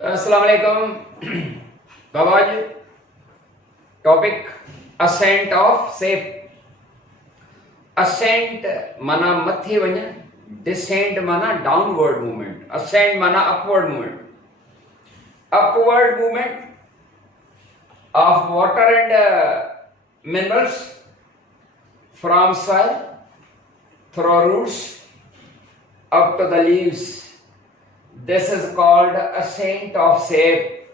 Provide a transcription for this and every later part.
Assalamualaikum. Babaj, topic ascent of shape. Ascent mana mathi vanya, descent mana downward movement, ascent mana upward movement. Upward movement of water and minerals from soil through roots up to the leaves. This is called ascent of shape.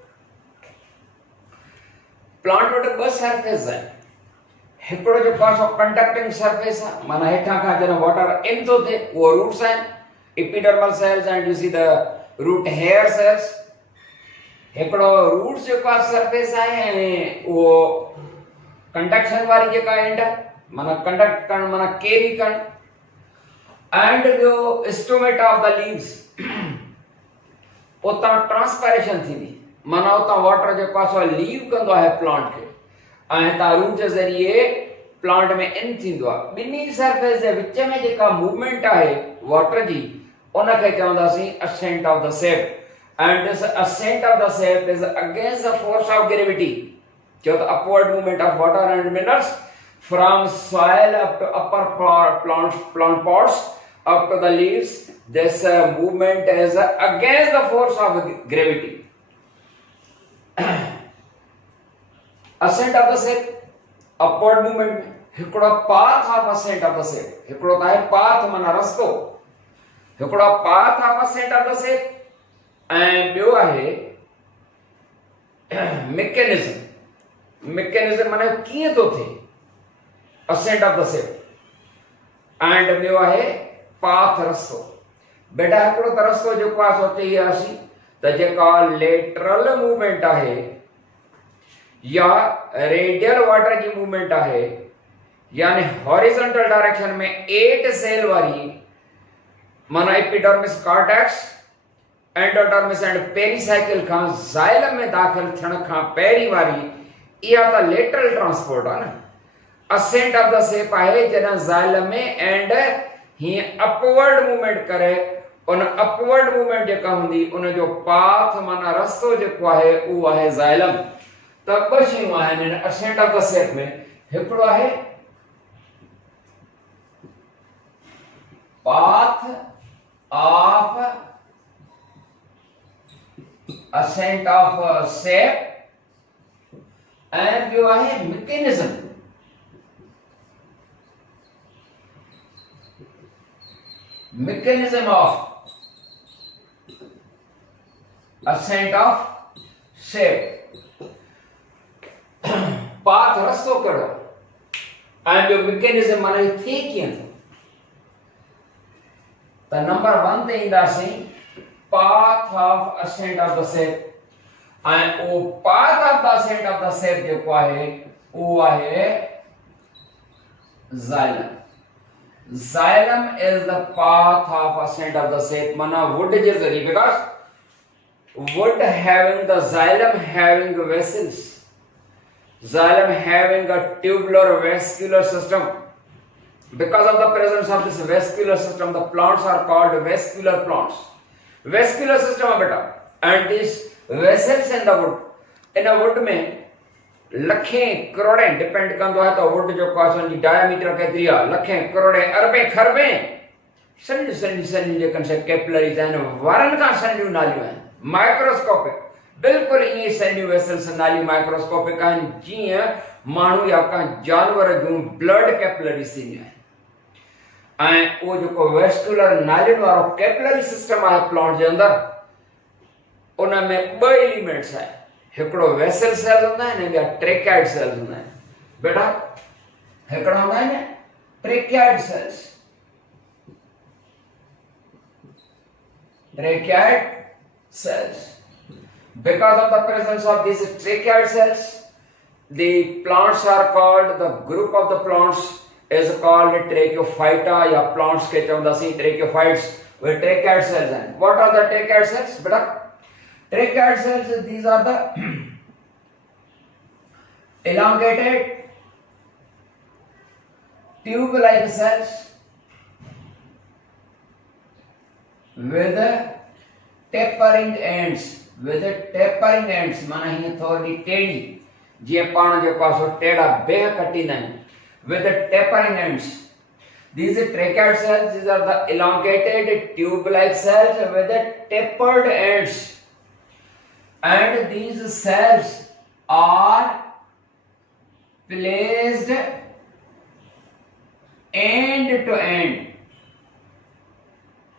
Plant वटि ॿ surface आहिनि, हिकिड़ो जो पासो conducting surface आहे, माना हेठां खां जॾहिं वाटर इन थो थिए उहो रूट्स आहिनि, epidermal cells and you see the root hair cells. हिकिड़ो रूट्स जेको आहे सरफेस आहे ऐं उहो कंडक्शन वारी जेका एंड आहे, माना कंडक्ट करणु माना कैरी करणु. एंड ॿियो स्टोमेटा ऑफ द लीव्स, उतां ट्रांसपायरेशन थींदी, माना उतां वाटर जेको आहे सो लीव कंदो आहे प्लांट खे ऐं हितां रूट जे ज़रिए प्लांट में इन थींदो आहे. ॿिन्ही सरफेस जे विच में जेका मूवमेंट आहे वाटर जी उनखे चवंदासीं ascent of the shape. And this ascent of the shape is against the force of gravity. So the upward movement of water and minerals from soil up to upper plant pots up to the leaves. This movement is against the force of gravity. Ascent of the shape, upward movement. हिकिड़ो path of ascent of the shape. हिकिड़ो त आहे path माना रस्तो, हिकिड़ो path of ascent of the shape ऐं ॿियो आहे mechanism. mechanism माना कीअं थो थिए ascent of the shape. And ॿियो आहे path रस्तो. बेटा हिकिड़ो त रस्तो जेको आहे सो चई वियासीं त जेका लेटरल मूवमेंट आहे या रेडियल वाटर जी मूवमेंट आहे, यानी हॉरिजॉन्टल डायरेक्शन में 8 सेल वारी, माना epidermis cortex endodermis and pericycle Khan xylem में दाख़िल थियण खां पहिरीं वारी इहा त लेटरल ट्रांसपोर्ट आहे न. असेंट ऑफ द शेप आहे जॾहिं ज़ाइलम में एंड हीअं अपवर्ड मूवमेंट करे, उन अपवर्ड मूवमेंट जेका हूंदी उन जो पाथ माना रस्तो जेको आहे उहो आहे ज़ाइलम. त ॿ शयूं आहिनि हिन असेंट ऑफ द शेप में. हिकिड़ो आहे path of ascent of shape and ॿियो आहे mechanism. mechanism of ascent of shape. Path रस्तो कहिड़ो ऐं ॿियो mechanism माना थिए कीअं थो. त नंबर 1 ते ईंदासीं path of ascent of the shape. and o path of the ascent of the shape जेको आहे उहो आहे xylem. xylem is the path of ascent of the shape, माना wood जे ज़रिए, because wood having the xylem having vessels, xylem having a tubular vascular system. Because of the presence of this vascular system, the plants are called vascular plants. Vascular system है बेटा, and these vessels in the wood, in a wood में लखें करोड़ें depend कंदो आहे त wood जो कासन जी diameter केतिरी आहे, लखें करोड़ें अरबें खरबें सन्हियूं सन्हियूं सन्हियूं जेकनि से कैपिलरीज़ आहिनि, वारनि खां सन्हियूं नालियूं आहिनि, माइक्रोस्कोपिक. बिल्कुलु ईअं सन्हियूं वेसल्स नालियूं माइक्रोस्कोपिक आहिनि जीअं माण्हू या कंहिं जानवर जूं ब्लड कैपिलरीज़ थींदियूं आहिनि. ऐं उहो जेको वेस्कुलर नालियुनि वारो कैपिलरी सिस्टम आहे प्लांट जे अंदरि, उन में 2 एलिमेंट्स आहिनि. हिकिड़ो वेसल सेल हूंदा आहिनि, ॿिया ट्रेकाइड सेल्स हूंदा आहिनि. बेटा हिकिड़ा हूंदा आहिनि tracheid cells. Tracheid cells. Because of the presence of these tracheid cells, the plants are called, the group of the plants is called tracheophyta या plants के चवंदासीं tracheophytes with tracheid cells. And what are the tracheid cells? बेटा tracheid cells, these are the elongated tube-like cells with tapering ends. with tapering ends माना ही थोड़ी टेढ़ी जे पाण जो पासो टेढ़ा बेह कटींदा आहिनि with tapering ends. These tracheate cells, these are the elongated tube-like cells with the tapered ends, and these cells are placed end to end.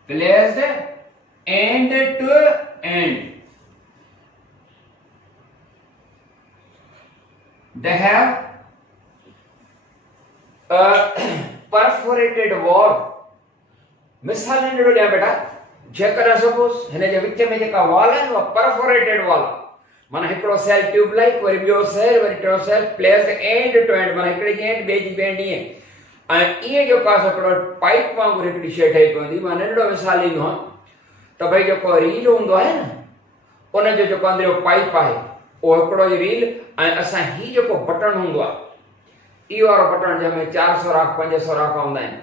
Placed end to end. They have a perforated wall. मिसाल नंढड़ो ॾियां बेटा, जेकर suppose हिन जे विच में जेका wall आहे उहा perforated wall माना हिकिड़ो सेल ट्यूब लाइक वरी ॿियो सेल वरी टियों cell placed end to end माना हिकिड़े जी एंड ॿिए जी एंड ईअं ऐं ईअं जेको आहे हिकिड़ो पाइप वांगुरु हिकिड़ी शइ ठही पवंदी। मां नंढड़ो मिसाल ॾींदो आहियां त भई जेको रील हूंदो आहे न उन जो जेको अंदरियो पाइप आहे उहो हिकिड़ो रील ऐं असां ही जेको बटन हूंदो आहे इहो वारो बटन जंहिंमें 4 सुराख 5 सुराख हूंदा आहिनि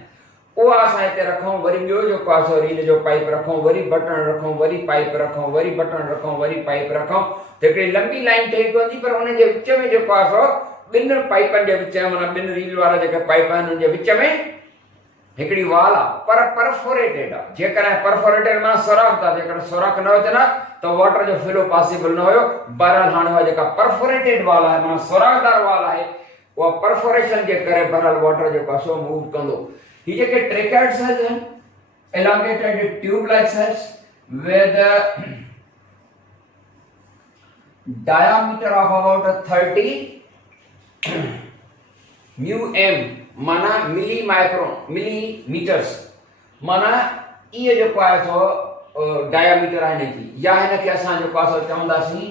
उहा असां हिते रखूं वरी ॿियो जेको आहे सो रील जो पाइप रखूं वरी बटन रखूं वरी पाइप रखूं वरी बटन रखूं वरी पाइप रखूं त हिकिड़ी लंबी लाइन ठही पवंदी पर उन जे विच में जेको आहे सो ॿिनि पाइपनि जे विच में माना ॿिनि रील वारा जेके पाइप आहिनि उन जे विच में हिकिड़ी वाल आहे पर परफोरेटेड आहे। जेकॾहिं परफोरेटेड माना सुराख था जेकॾहिं सुराख न हुजनि हा त वाटर जो फ्लो पॉसिबल न हुयो। बहरहाल हाणे उहा जेका परफोरेटेड वाल आहे माना सुराखदार वाल आहे उहा परफोरेशन जे करे बहरहाल वाटर जेको आहे सो मूव कंदो। ही जेके ट्रेकेट सेल्स आहिनि elongated tube-like cells with a diameter of about 30 μm माना मिली माइक्रोन मिलीमीटर्स माना ये जेको आहे सो डायमीटर आहे हिन जी या हिन खे असां जेको आहे सो चवंदासीं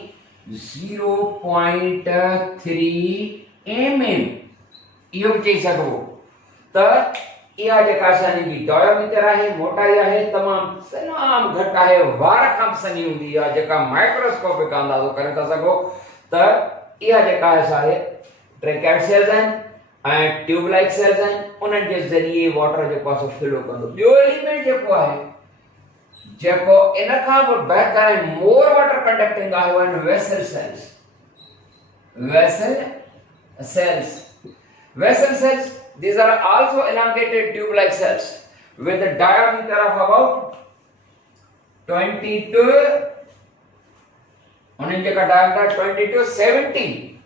0.3 mm इहो बि चई सघिबो त इहा जेका असांजी जी डायमीटर आहे मोटाई आहे तमामु घटि आहे वार खां बि सनी हूंदी आहे जेका माइक्रोस्कोपिक अंदाज़ो करे था सघो त इहा जेका आहे ट्रेकेट सेल्स आहिनि ऐं ट्यूब लाइक सेल्स आहिनि उन्हनि जे ज़रिए वाटर जेको आहे सो फ्लो कंदो। ॿियो एलिमेंट जेको आहे जेको इन खां बि बहितर ऐं मोर वाटर कंडक्टिंग आहे उहे आहिनि vessel cells. Vessel cells, these are also elongated tube-like cells with a diameter of about 20 to 70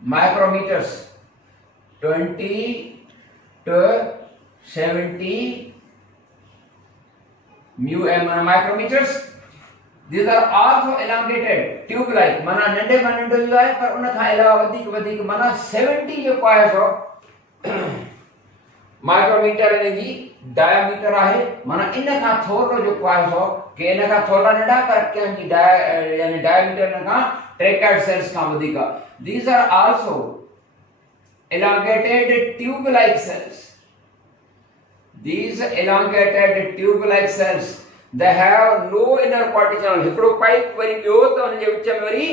micrometers, 20 to 70 micrometers. These are also elongated tube-like माना नंढे में नंढो ई आहे पर उन खां अलावा वधीक माना 70 जेको आहे सो माइक्रोमीटर इन जी डायमीटर आहे माना इन खां थोरो जेको आहे सो के इन खां थोरा नंढा पर कंहिं जी यानी डायमीटर इन खां ट्रेकेट सेल्स खां वधीक। These are also elongated tube-like cells. These elongated tube-like cells they have no inner partition हिकिड़ो पाइप वरी ॿियो त उन जे विच में वरी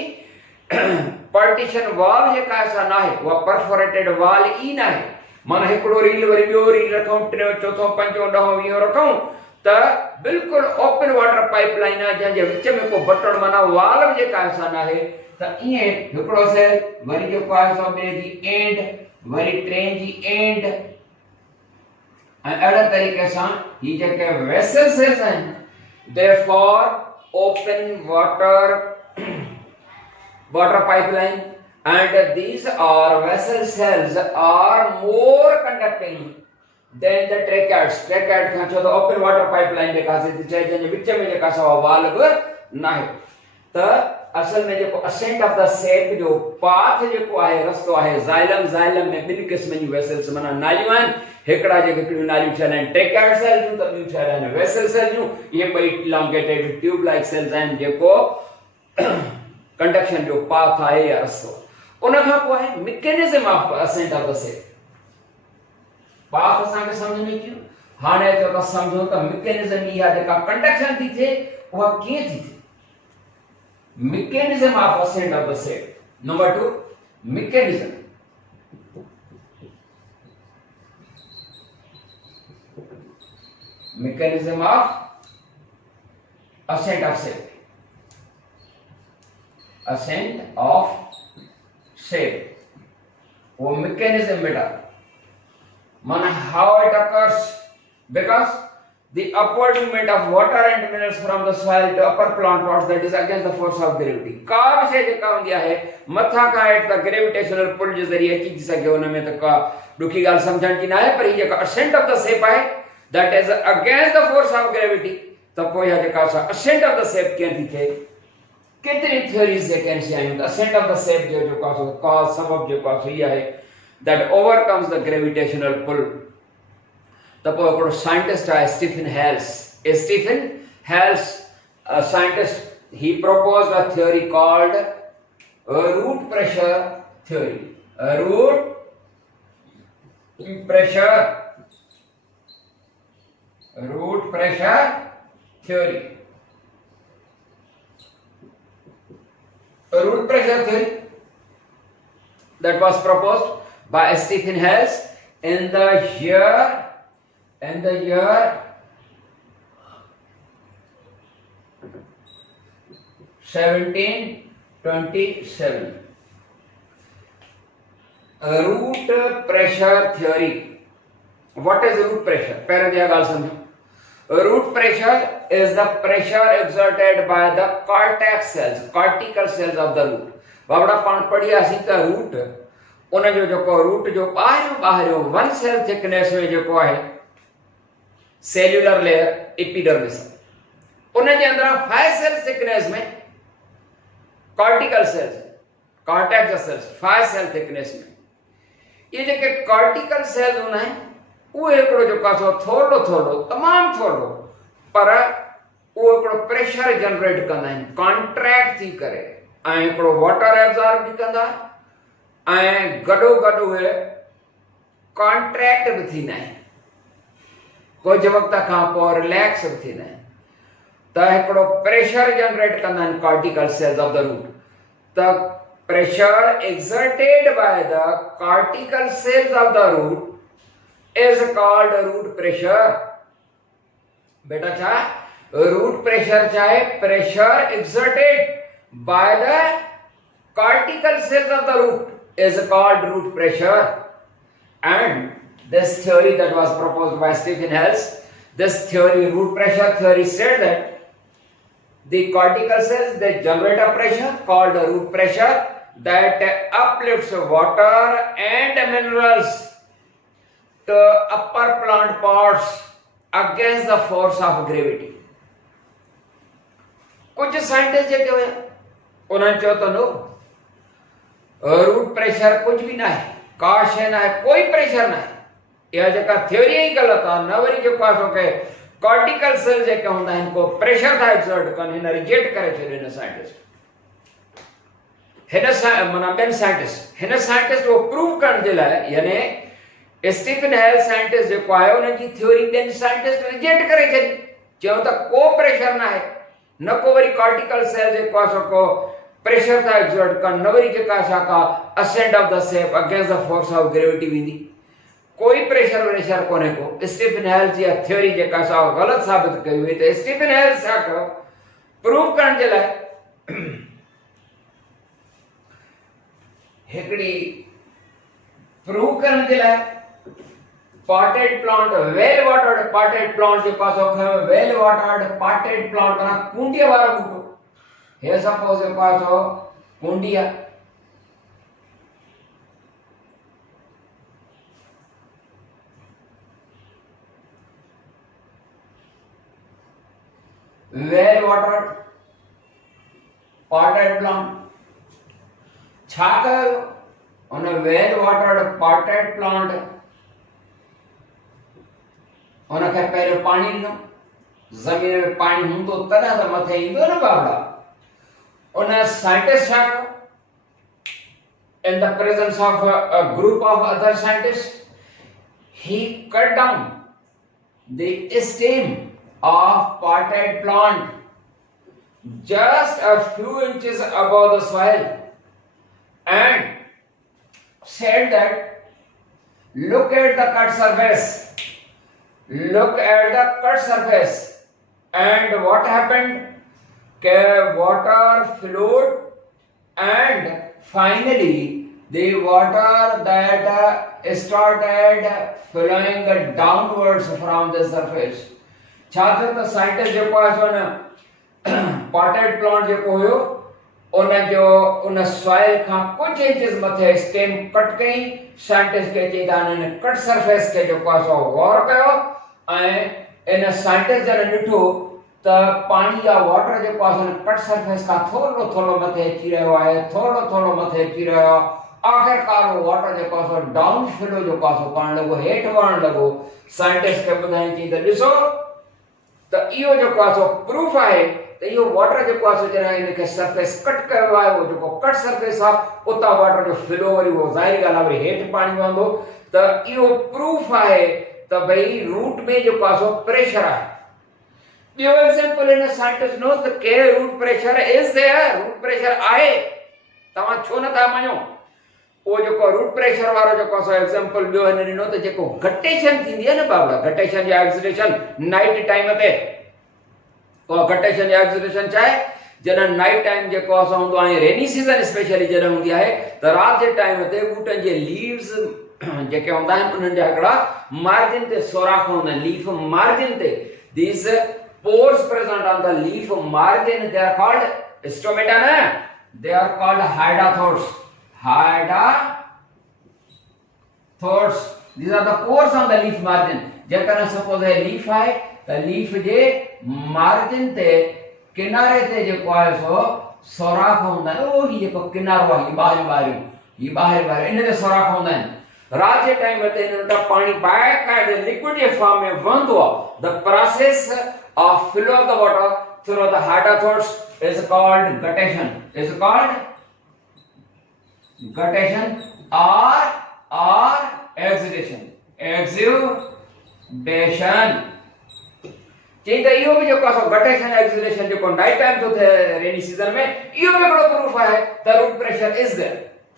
पार्टीशन वॉल जेका असां न आहे उहा परफोरेटेड वॉल ई न आहे माना हिकिड़ो रील वरी ॿियो रील रखूं टियों चौथों पंजों ॾहों वीहों रखूं त बिल्कुलु ओपन वाटर पाइप लाइन आहे जंहिंजे विच में को बटण माना वॉल बि जेका असां न आहे त ईअं हिकिड़ो सेल वरी जेको आहे सो ॿिए जी एंड वरी टे जी एंड ऐं अहिड़े तरीक़े सां ही जेके वेसल सेल्स आहिनि therefore open water pipeline and these are vessel cells are more conducting than the tracheids खां छो त open water pipeline जेका थी चए जंहिंजे विच में जेका सा वाल बि न आहे त असल में जेको असेंट ऑफ द सेप जो पाथ जेको आहे रस्तो आहे जाइलम में ॿिनि क़िस्म जी वेसल्स माना नालियूं आहिनि हिकिड़ा जेके हिकिड़ियूं नालियूं ठहियल आहिनि ट्रेकेट सेल्स जूं त ॿियूं ठहियल आहिनि वेसल सेल्स जूं इहे ॿई elongated ट्यूब लाइक सेल्स आहिनि जेको कंडक्शन जो पाथ आहे या रस्तो। उन खां पोइ आहे mechanism of ascent of the sap. पाथ असांखे सम्झ में अची हाणे अचो त सम्झो त मैकेनिज्म इहा जेका कंडक्शन थी थिए उहा कीअं थी थिए। mechanism of ascent of the set. Number 2, mechanism. Mechanism of ascent of shape. Ascent of shape. वो mechanism बेटा माना how it occurs, because the upward movement of water and minerals from the soil to upper plant parts, that is against the force of gravity. का विषय जेका हुंदी आहे मथा का हेठ त ग्रेविटेशनल पुल जे ज़रिए अची थी सघे उन में त का ॾुखी ॻाल्हि सम्झण की न आहे, पर ही जेका ascent of the shape आहे that is against the force of gravity, त पोइ इहा जेका असां ascent of the shape कीअं थी थिए, केतिरी थियोरीज़ जेके आहिनि से आहियूं त ascent of the shape जो जेको आहे कॉज़ सबब जेको आहे इहा आहे that overcomes the gravitational pull. The poor scientist Stephen Hales. Stephen Hales, a scientist, he proposed a theory called root pressure theory. Root pressure theory. A root pressure theory that was proposed by Stephen Hales in the year 1727. Root pressure theory. What is root pressure? पहले दिया गाल समझो. Root pressure is the pressure exerted by the cortex cells, cortical cells of the root. Babra पाण पढ़िया सी त root उन जो जेको root जो ॿाहिरियों 1 cell thickness में जेको आहे सेल्युलर लेयर एपिडर्मिस, उन जे अंदर 5 सेल थिकनेस में cortical cells, cortex cells 5 cell thickness में ये जेके कॉर्टिकल सेल्स हूंदा आहिनि उहे हिकिड़ो जेको आहे थोरो तमामु थोरो पर उहो हिकिड़ो प्रेशर जनरेट कंदा आहिनि कॉन्ट्रैक्ट थी करे ऐं हिकिड़ो वाटर एब्जॉर्ब बि कंदा ऐं गॾो उहे कॉन्ट्रैक्ट बि थींदा आहिनि, कुछ वक्त खां पोइ रिलैक्स बि थींदा आहिनि त हिकिड़ो प्रेशर जनरेट कंदा आहिनि cortical cells of the root. त pressure exerted by the cortical cells of the root is called root pressure. बेटा छा रूट प्रेशर चाहे pressure exerted by the cortical cells of the root is called root pressure. And this theory that was proposed by Stephen Hales, this theory, root pressure theory, said that the cortical cells, they generate a pressure called root pressure that uplifts water and minerals to upper plant parts against the force of gravity. कुछ scientist जेके हुया उन्हनि चयो त no root pressure कुछ भी ना है, का शइ ना है, कोई प्रेशर ना है, यह जेका थ्योरी ही गलत आहे. न वरी जेको आहे के कॉर्टिकल सेल जेके हूंदा आहिनि को प्रेशर था एक्सर्ट कनि, हिन रिजेक्ट करे छॾियो हिन साइंटिस्ट, हिन माना ॿियनि साइंटिस्ट उहो प्रूव करण जे लाइ, यानी स्टीफन हेल साइंटिस्ट जेको आहे उन जी थ्योरी ॿियनि साइंटिस्ट रिजेक्ट करे छॾी, चयूं त को प्रेशर न आहे, न को वरी कॉर्टिकल सेल जेको आहे को प्रेशर था एक्सर्ट कनि, न वरी जेका छा का ascent of the sap against the force of gravity वेंदी, कोई प्रेशर कोने को. स्टीफन हेल्स जी थ्योरी जेका सा गलत साबित कई हुई त स्टीफन हेल्स छा कयो प्रूव करण जे लाइ potted plant, well watered potted plant जेको आहे खयो, वेल वाटर्ड पॉटेड प्लांट माना कुंडीअ वारो बूटो, हे सपोज जेको आहे कुंडी आहे, well watered potted plant छा कयो उन well watered potted plant उनखे पहिरियों पाणी ॾिनो, ज़मीन में पाणी हूंदो तॾहिं त मथे ईंदो न बाबड़ा. उन साइंटिस्ट छा कयो in the presence of a group of other scientists, he cut down the stem of potted plant just a few inches above the soil and said that look at the cut surface, and what happened, water flowed, and finally the water that started flowing downwards from the surface. छात्र तो scientist जो पास one potted plant जो हुयो उन जो उन soil का कुछ इंचेस मथे स्टेम कट कई साइंटिस्ट के चेता ने कट सरफेस के जो पास गौर कयो ए इन साइंटिस्ट जन ॾिठो त पानी जा वाटर जो पास कट सरफेस का थोड़ो थोड़ो मथे अची रहियो आहे थोड़ो थोड़ो मथे अची रहियो आखिरकार वाटर जो पास डाउन फ्लो जो पास पाण लॻो हेठ वहण लॻो साइंटिस्ट के ॿुधाई चई त ॾिसो त इहो जो पास प्रूफ आहे त इहो वाटर जो पास जॾहिं इनखे सरफेस कट कयो आहे वो जो कट सरफेस आहे उतां वाटर जो फ्लो वरी वो ज़ाहिर ॻाल्हि आहे वरी हेठ पाणी वहंदो त इहो प्रूफ आहे त भई रूट में जो पास प्रेशर आहे ॿियो एग्जांपल इन साइंटिस्ट नो त के root pressure is there root pressure आहे तव्हां छो नथा मञो वो जो रूट प्रेशर वारो जो को एग्जांपल ॿियो हिन ॾिनो त जेको घटेशन थींदी आहे न बाबा घटेशन या एक्सीलरेशन नाइट टाइम ते वो घटेशन या एक्सीलरेशन चाहे जॾहिं नाइट टाइम जेको असां हूंदो आहे रेनी सीज़न स्पेशली जॾहिं हूंदी आहे त राति जे टाइम ते ॿूटनि जे लीव्स जेके हूंदा आहिनि उन्हनि जा हिकिड़ा मार्जिन ते सोराख हूंदा आहिनि लीफ मार्जिन ते दीस pores present on the leaf margin they are called stomata na they are called hydatodes these are the pores on the leaf margin जेकॾहिं suppose है leaf आहे त leaf जे margin ते किनारे ते जेको आहे सो सोराख हूंदा आहिनि ओ ही जेको किनारो आहे ही ॿाहिरि इन ते सोराख हूंदा आहिनि रात जे टाइम ते इन वटां पाणी बाक़ाइदे लिक्विड जे फॉर्म में वहंदो आहे the process of flow of the water through the hydatodes is called guttation or exudation चई त इहो बि जेको आहे गटेशन एक्सीलरेशन जेको नाइट टाइम थो थिए रेनी सीज़न में इहो बि हिकिड़ो प्रूफ आहे त root pressure is there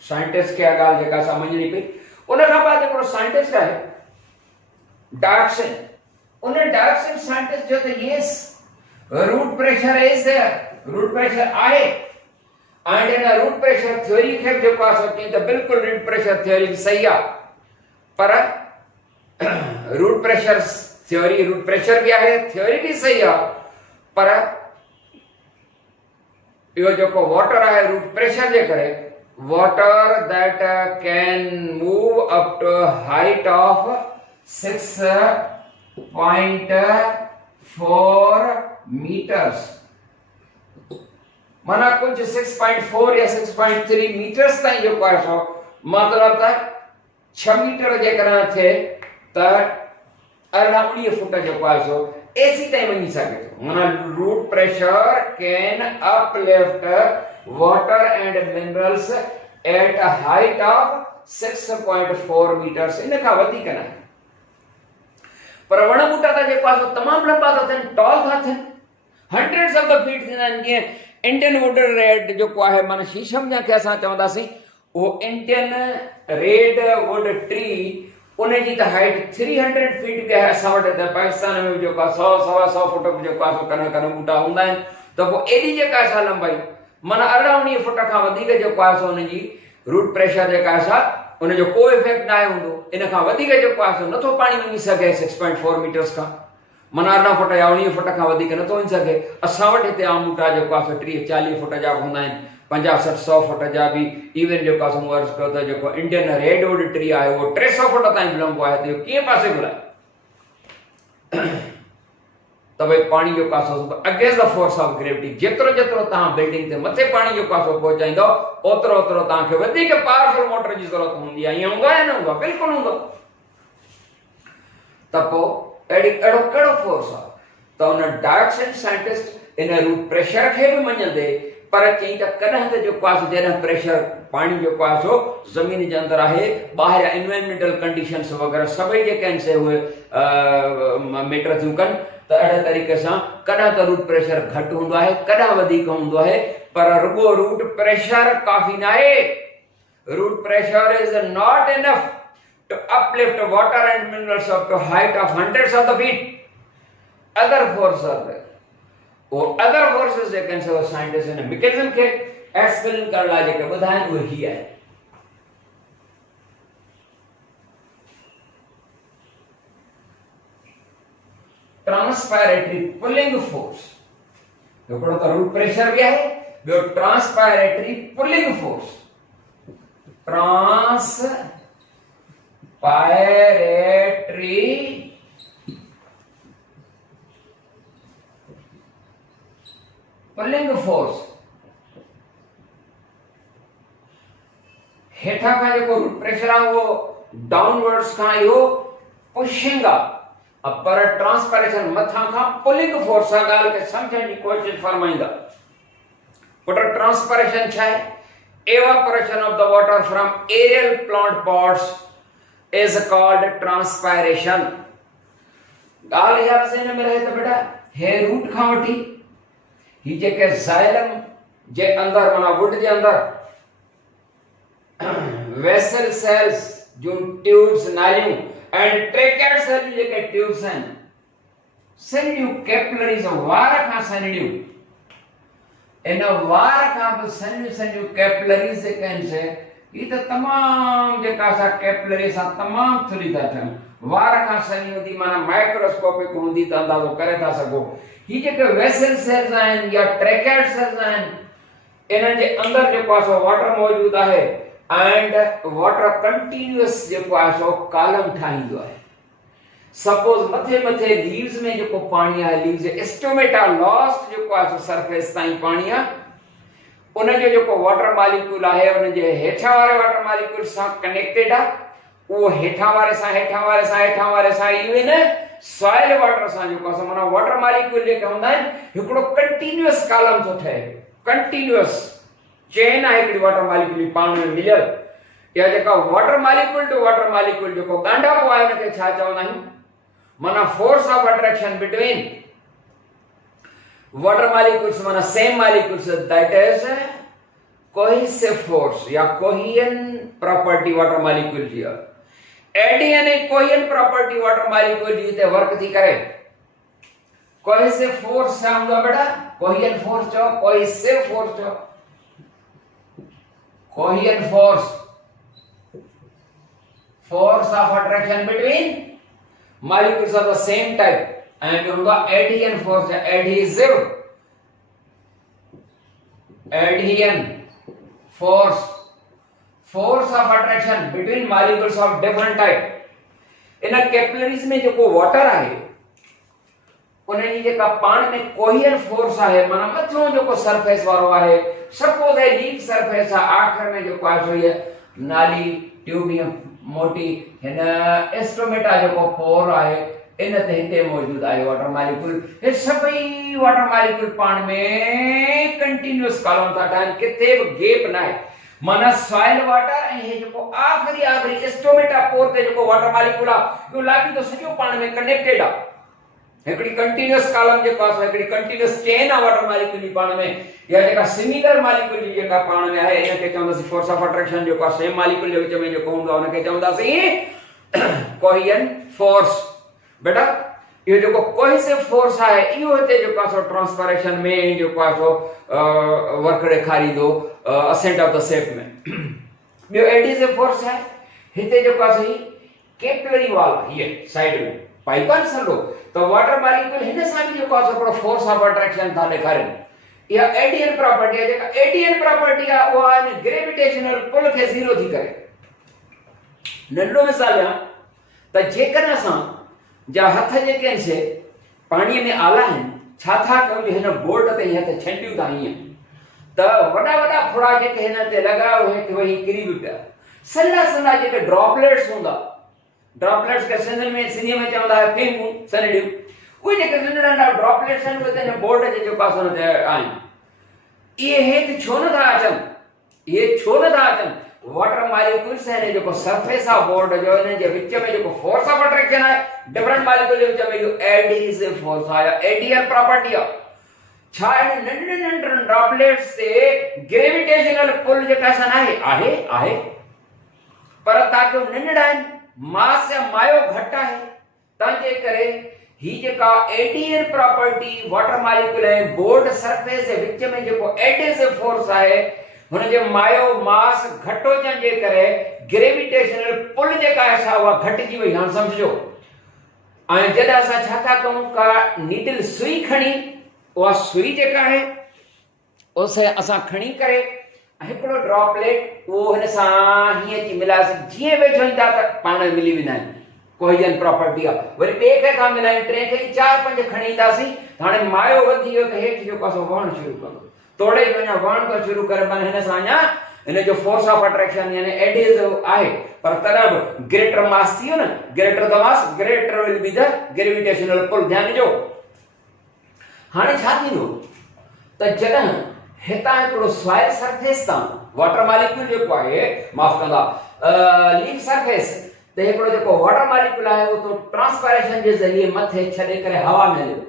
scientist खे ॻाल्हि जेका समझणी पई उन खां बाद हिकिड़ो साइंटिस्ट आहे डार्कसन उन डार्कसन साइंटिस्ट जो त yes root pressure is there root pressure आहे and in root pressure theory खे जेको आहे चई त बिल्कुलु रूट प्रेशर थ्योरी बि सही आहे पर root pressure theory root pressure भी आहे थ्योरी भी सही आहे पर इहो जेको वाटर आहे रूट प्रेशर जे करे water that can move up to height of 6.4 metres माना कुछ 6.4 या 6.3 मीटर्स ताईं जेको आहे सो मतलब त 6 मीटर जे करे थे त 19 फुट जेको आहे सो एसी ताईं वञी सघे थो माना root pressure can uplift water and minerals at a height of 6.4 meters इन खां वधीक न पर वण ॿूटा त जेको आहे सो तमामु लंबा था थियनि टॉल था थियनि हंड्रेड्स ऑफ द फीट थींदा आहिनि जीअं इंडियन वुड रेड जेको आहे माना शीशम जंहिंखे असां चवंदासीं उहो इंडियन रेड वुड ट्री उनजी त हाइट 300 फीट भी है असां वटि त पाकिस्तान में जेको आहे 100 फुट जेको आहे सो कन ॿूटा हूंदा आहिनि त पोइ एॾी जेका आहे लंबाई माना 19 फुट खां वधीक जेको आहे सो उनजी रूट प्रेशर जेका आहे उनजो को इफेक्ट न हूंदो इन खां वधीक जेको आहे सो नथो पाणी वञी सघे 6.4 मीटर्स खां माना 18 फुट या 19 फुट खां वधीक नथो वञी सघे असां वटि हिते आम ॿूटा जेको आहे 30-40 फुट जा हूंदा आहिनि 50-60-100 फुट जा भी इवन जेको आहे मूं अर्ज़ कयो त जेको इंडियन रेडवुड ट्री आहे उहो 300 फुट ताईं लंबो आहे त इहो कीअं पासे घुराए त भई पाणी जेको आहे against the force of gravity जेतिरो तव्हां बिल्डिंग ते मथे पाणी जेको आहे पहुचाईंदो ओतिरो तव्हांखे वधीक पावरफुल मोटर जी ज़रूरत हूंदी आहे ईअं हूंदो आहे न हूंदो आहे बिल्कुलु हूंदो त पोइ अहिड़ो कहिड़ो फोर्स आहे त उन Darkson scientist in root pressure खे बि मञंदे पर चई त कॾहिं त जेको आहे जॾहिं प्रेशर पाणी जेको आहे सो ज़मीन जे अंदरि आहे ॿाहिरि एनवायरमेंटल कंडीशंस वग़ैरह सभई जेके आहिनि से उहे मेटर थियूं कनि त अहिड़े तरीक़े सां कॾहिं त रूट प्रेशर घटि हूंदो आहे कॾहिं वधीक हूंदो आहे पर रुॻो रूट प्रेशर काफ़ी न आहे root pressure is not enough to uplift water and minerals up to height of hundreds of the feet other force are there और अदर फोर्सेस जेके से साइंटिस्ट ने मैकेनिज्म के एक्सप्लेन करण लाइ जेके ॿुधाइनि उहे ही आहे। ट्रांसपायरेटरी पुलिंग फोर्स, हिकिड़ो त रूट प्रेशर बि आहे, ॿियो ट्रांसपायरेटरी पुलिंग फोर्स। ट्रांसपायरेटरी पुलिंग फोर्स हेठा का जो रूट प्रेशर है वो डाउनवर्ड्स का यो पुशिंग आहे, पर ट्रांसपायरेशन मथा का पुलिंग फोर्स आ गाल के समझण की कोशिश फरमाइंदा। पुट ट्रांसपायरेशन छा है? Evaporation of the water from aerial plant parts is called transpiration. गाल याद से न में रहे तो बेटा हे रूट का वठी ही जेके जाइलम जे अंदर माना वुड जे अंदर वेसल सेल्स जो ट्यूब्स नालियूं एंड ट्रेकेट सेल जेके ट्यूब्स हैं सनडियूं कैपिलरीज वार का सनडियूं इन वार का भी सनडियूं कैपिलरीज जेके से ये तो तमाम जेका सा कैपिलरी सा तमाम थुली था थियन। वार का सनडियूं दी माना माइक्रोस्कोपिक हुंदी त अंदाजो करे था सको। ही जेके वेसल सेल्स हैं या ट्रेकेट सेल्स हैं इन जे अंदर जो पासो वाटर मौजूद है एंड वाटर कंटीन्यूअस जो पासो कॉलम ठाइंदो है। सपोज मथे मथे लीव्स में जो पानी है, लीव्स स्टोमेटा लॉस्ट जो पासो सरफेस ताई पानी है उन जो वाटर मॉलिक्यूल है उन जे हेठा वाले वाटर मॉलिक्यूल से कनेक्टेड है। वो हेठा वाले सा हेठा वाले सा हेठा वाले सा इवन सॉइल वाटर सा जो पासो माना वाटर मॉलिक्यूल जेके हुंदा आहिनि हिकिड़ो कंटीन्यूअस कॉलम थो ठहे, कंटीन्यूअस चेन है हिकिड़ी वाटर मॉलिक्यूल पाण में मिलियल। या जेका water molecule to water molecule जो ॻंढापो आहे उनखे छा चवंदा आहियूं? माना force of attraction between water molecules माना same molecules that is cohesive force या कोहियन प्रॉपर्टी वाटर मॉलिक्यूल जी। Adhesion cohesion property water molecule जी ते वर्क थी करे। कोहेसिव फोर्स छा हूंदो बेटा? कोहियन फोर्स चो, कोहेसिव फोर्स चो। Cohesion force, force of attraction between molecules of the same type and होगा adhesion force या adhesive adhesion force, force of attraction between molecules of different type। In capillaries में जो को water है उन्हें जे का पान में कोहियन फोर्स है माना मथो जो को सरफेस वारो है। सपोज है लीक सरफेस है आखिर में जो पास हुई है नाली ट्यूबियम मोटी हिन एस्ट्रोमेटा जो को पोर है इन ते हिते मौजूद है वाटर मॉलिक्यूल। ये सभी वाटर मॉलिक्यूल पान में कंटीन्यूअस कॉलम था ठान किथे भी गैप ना है माना सॉइल वाटर ए जो आखिरी आखिरी एस्ट्रोमेटा पोर ते जो वाटर मॉलिक्यूल आ यो लागी तो सॼो पान में कनेक्टेड आ। एकड़ी कंटीन्यूअस कॉलम जे पास एकड़ी कंटीन्यूअस चेन आ वाटर मॉलिक्यूल पान में या जेका सिमिलर मॉलिक्यूल जेका पान में आहे इन के चवंदासी फोर्स ऑफ अट्रैक्शन जो का सेम मॉलिक्यूल जे विच में जो हूंदो उन के चवंदासी कोहियन फोर्स। बेटा ये जो कोहेसिव फोर्स है इहो हिते जो का सो ट्रांसपायरेशन में जो का सो वर्क ॾेखारी दो असेंट ऑफ द शेप में। ॿियो एडिसिव फोर्स है हिते जो का सही कैपिलरी वाल ये साइड में पाइपन सलो तो वाटर मॉलिक्यूल हिन सां भी जो का सो फोर्स ऑफ अट्रैक्शन था ॾेखारनि। या एडियन प्रॉपर्टी है जेका एडियन प्रॉपर्टी है वो है ग्रेविटेशनल पुल के जीरो थी करे। नंढो मिसाल है त जेकर असां जा हथ जेके से पानी में आला हैं छा था कयो हिन बोर्ड ते हथ छंडियूं था हीअं त वॾा वॾा फुड़ा जेके हिन ते लॻायो हेठि वही किरी बि पिया। सन्हा सन्हा जेके ड्रॉपलेट्स हूंदा ड्रॉपलेट्स के सिंधी में चवंदा है फिंगूं सनडियूं उहे जेके नंढा नंढा ड्रॉपलेट्स आहिनि उहे हिन बोर्ड जे जो पासो ते आहिनि। ये हेठि छो नथा अचनि? ये छो नथा अचनि? वाटर मॉलिक्यूल्स है जो सरफेस ऑफ बोर्ड जो इन जे विच में जो फोर्स ऑफ अट्रैक्शन है डिफरेंट मॉलिक्यूल जे विच में जो एडिसिव फोर्स है एडियल प्रॉपर्टी है। छा इन नंढे नंढे ड्रॉपलेट्स से ग्रेविटेशनल पुल जेका सन आहे पर ताकि नंढड़ा आहिनि मास या मायो घटि आहे तंहिंजे करे ही जेका एडियर प्रॉपर्टी वाटर मॉलिक्यूल है बोर्ड सरफेस जे विच में जेको एडिसिव फोर्स आहे हुन जे मायो मास घटोजन जे करे ग्रेविटेशनल पुल जेका आहे सा उहा घटिजी वई। हाणे समझो ऐं जॾहिं असां छा था कयूं का नीडल सुई खणी उहा सुई जेका आहे उसे असां खणी करे हिकिड़ो ड्रॉपलेट वो हिन सां हीअं अची मिलाए जीअं वेठो ईंदा त पाण मिली वेंदा आहिनि कोहिजन प्रॉपर्टी आहे। वरी ॿिए खे था मिलायूं टे खे 4-5 खणी ईंदासीं हाणे मायो वधी वियो त हेठि जो पासो वहण शुरू कंदो तोड़े जो अञा वहण थो शुरू करे माना हिन सां अञा हिन जो फोर्स ऑफ अट्रैक्शन यानी एडिसिव आहे पर तॾहिं बि ग्रेटर मास थी वियो न greater the mass greater will be the gravitational pull. ध्यान ॾिजो हाणे छा थींदो त जॾहिं हितां हिकिड़ो सॉइल सरफेस तां वाटर मॉलिक्यूल जेको आहे माफ़ कंदा लीफ सरफेस त हिकिड़ो जेको वाटर मॉलिक्यूल आहे उहो तो ट्रांसपायरेशन जे ज़रिए मथे छॾे करे हवा में हलियो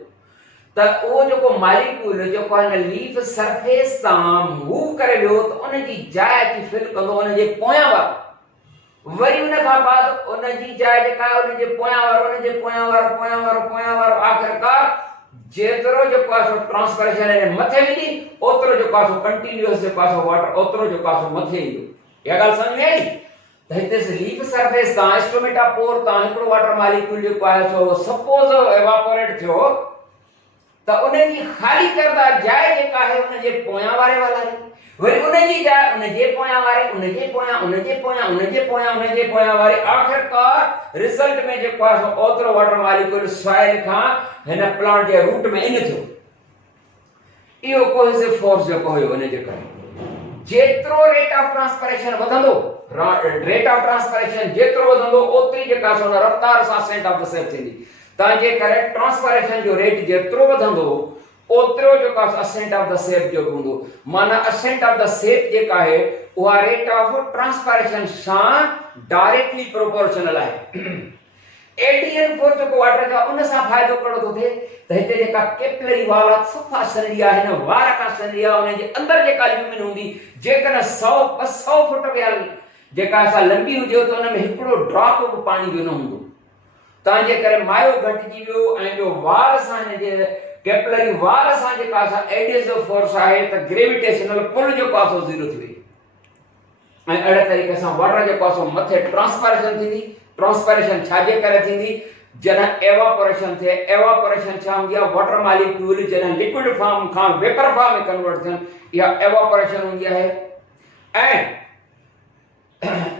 त उहो जेको मॉलिक्यूल जेको आहे लीफ सरफेस तां मूव करे वियो त उन जी जाइ अची फिल कंदो उन जे पोयां वारो वरी उन खां बाद उन जी जाइ जेका आहे उन जे पोयां वारो उन जे पोयां वारो आख़िरकार जेतिरो जेको आहे सो ट्रांसपायरेशन आहे मथे वेंदी ओतिरो जेको आहे सो कंटीन्यूअस जेको आहे सो वाटर ओतिरो जेको आहे सो मथे ईंदो। इहा ॻाल्हि सम्झ में आई त हिते लीफ सरफेस तां स्टोमेटा पोर तां हिकिड़ो वाटर मॉलिक्यूल जेको आहे सो सपोज एवापोरेट थियो त उन जी खाली करदा जाइ जेका आहे उन जे पोयां वारे वारी वरी उन जी जाइ उन जे पोयां वारे उन जे पोयां वारे आख़िरकार रिजल्ट में जेको आहे सो ओतिरो वाटर मॉलिक्यूल सॉइल खां हिन प्लांट जे रूट में इन थियो। इहो कोहेसिव फोर्स जेको हुयो इन जे करे जेतिरो रेट ऑफ ट्रांसपायरेशन वधंदो रेट ऑफ ट्रांसपायरेशन जेतिरो वधंदो ओतिरी जेका सो रफ्तार सां सेंट ऑफ द सेप थींदी तंहिंजे करे ट्रांसपायरेशन जो रेट जेतिरो वधंदो ओतिरो जेको असेंट ऑफ द सेप जो हूंदो माना असेंट ऑफ द सेप जेका आहे उहा रेट ऑफ ट्रांसपायरेशन सां डायरेक्टली प्रोपोर्शनल आहे। एडियल फोर्स जेको वाटर का उन सां फ़ाइदो कहिड़ो थो थिए त हिते जेका कैपिलरी वाल आहे सफ़ा सनरी आहे हिन वार खां सनरी आहे उन जे अंदरि जेका ल्यूमिन हूंदी जेकॾहिं 100-200 फुट वियल जेका असां लंबी हुजे त उन में हिकिड़ो ड्रॉप बि पाणी जो न हूंदो तंहिंजे करे मायो घटिजी वियो ऐं ॿियो वार सां हिन जे कैपिलरी वार सां जेका असां एडिसिव फोर्स आहे त ग्रेविटेशनल पुल जेको आहे सो ज़ीरो थी वई ऐं अहिड़े तरीक़े सां वाटर जेको आहे सो मथे ट्रांसपायरेशन थींदी। ट्रांसपायरेशन छाजे करे थींदी जॾहिं एवापोरेशन थिए एवापोरेशन छा हूंदी आहे वाटर मॉलिक्यूल जॾहिं लिक्विड फॉर्म खां वेपर फॉर्म में कन्वर्ट थियनि इहा एवापोरेशन हूंदी आहे ऐं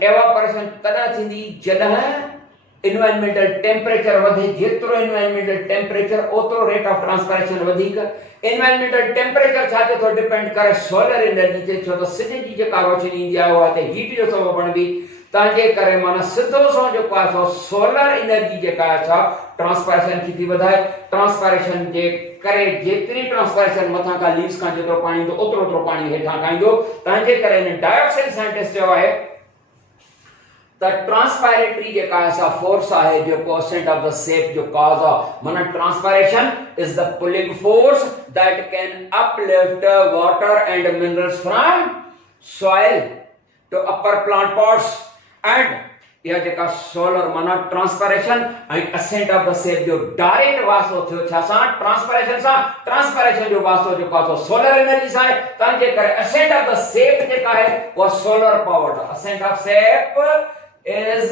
एवापोरेशन तॾहिं थींदी जॾहिं एनवायरमेंटल टेम्परेचर वधे जेतिरो एनवायरमेंटल टेम्परेचर ओतिरो रेट ऑफ ट्रांसपायरेशन वधीक। एनवायरमेंटल टेम्परेचर छा थो डिपेंड करे सोलर एनर्जी ते छो त सिज जी जेका रोशनी ईंदी आहे उहा ते हीट जो सबबु बणंदी तंहिंजे करे माना सिधो सो जेको आहे सो सोलर एनर्जी जेका आहे सा ट्रांसपायरेशन खे थी वधाए। ट्रांसपायरेशन जे करे जेतिरी ट्रांसपायरेशन मथां खां लीव्स खां जेतिरो पाणी ईंदो ओतिरो पाणी हेठां खाईंदो तंहिंजे करे हिन डाइऑक्साइड साइंटिस्ट चयो आहे The transpiratory जेका ऐसा फोर्स आहे जेको ascent of the shape जो cause आहे माना transpiration is the pulling force that can uplift water and minerals from soil to upper plant pots and यह जेका solar माना transpiration and ascent of the shape जो direct वास्तो थियो छा सां transpiration जो वास्तो जेको आहे solar energy सां आहे तंहिंजे करे ascent of the shape जेका आहे उहा solar powered ascent of shape is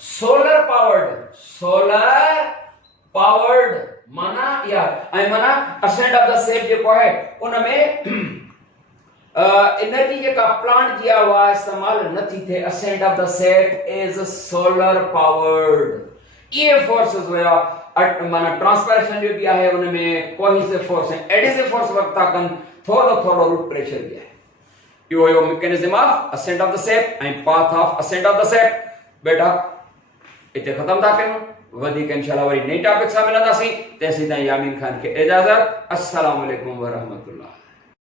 solar powered माना या आई माना ascent of the shape जेको है उनमें एनर्जी जेका प्लांट जी आहे इस्तेमाल नथी थे ascent of the shape is solar powered। ये फोर्सेस हुआ माना ट्रांसपायरेशन जो भी आहे उनमें कोहेसिव फोर्स है एडिसिव फोर्स वक्ता कन थोड़ो रूट प्रेशर भी है। यो यो mechanism of ascent of the shape and path of ascent of the shape बेटा इते खत्म था कयूं वधीक इंशाल्लाह वरी नई टॉपिक सां मिलंदासीं तेसीं ताईं यामीन खान के इजाजत। अस्सलाम वालेकुम व रहमतुल्लाह।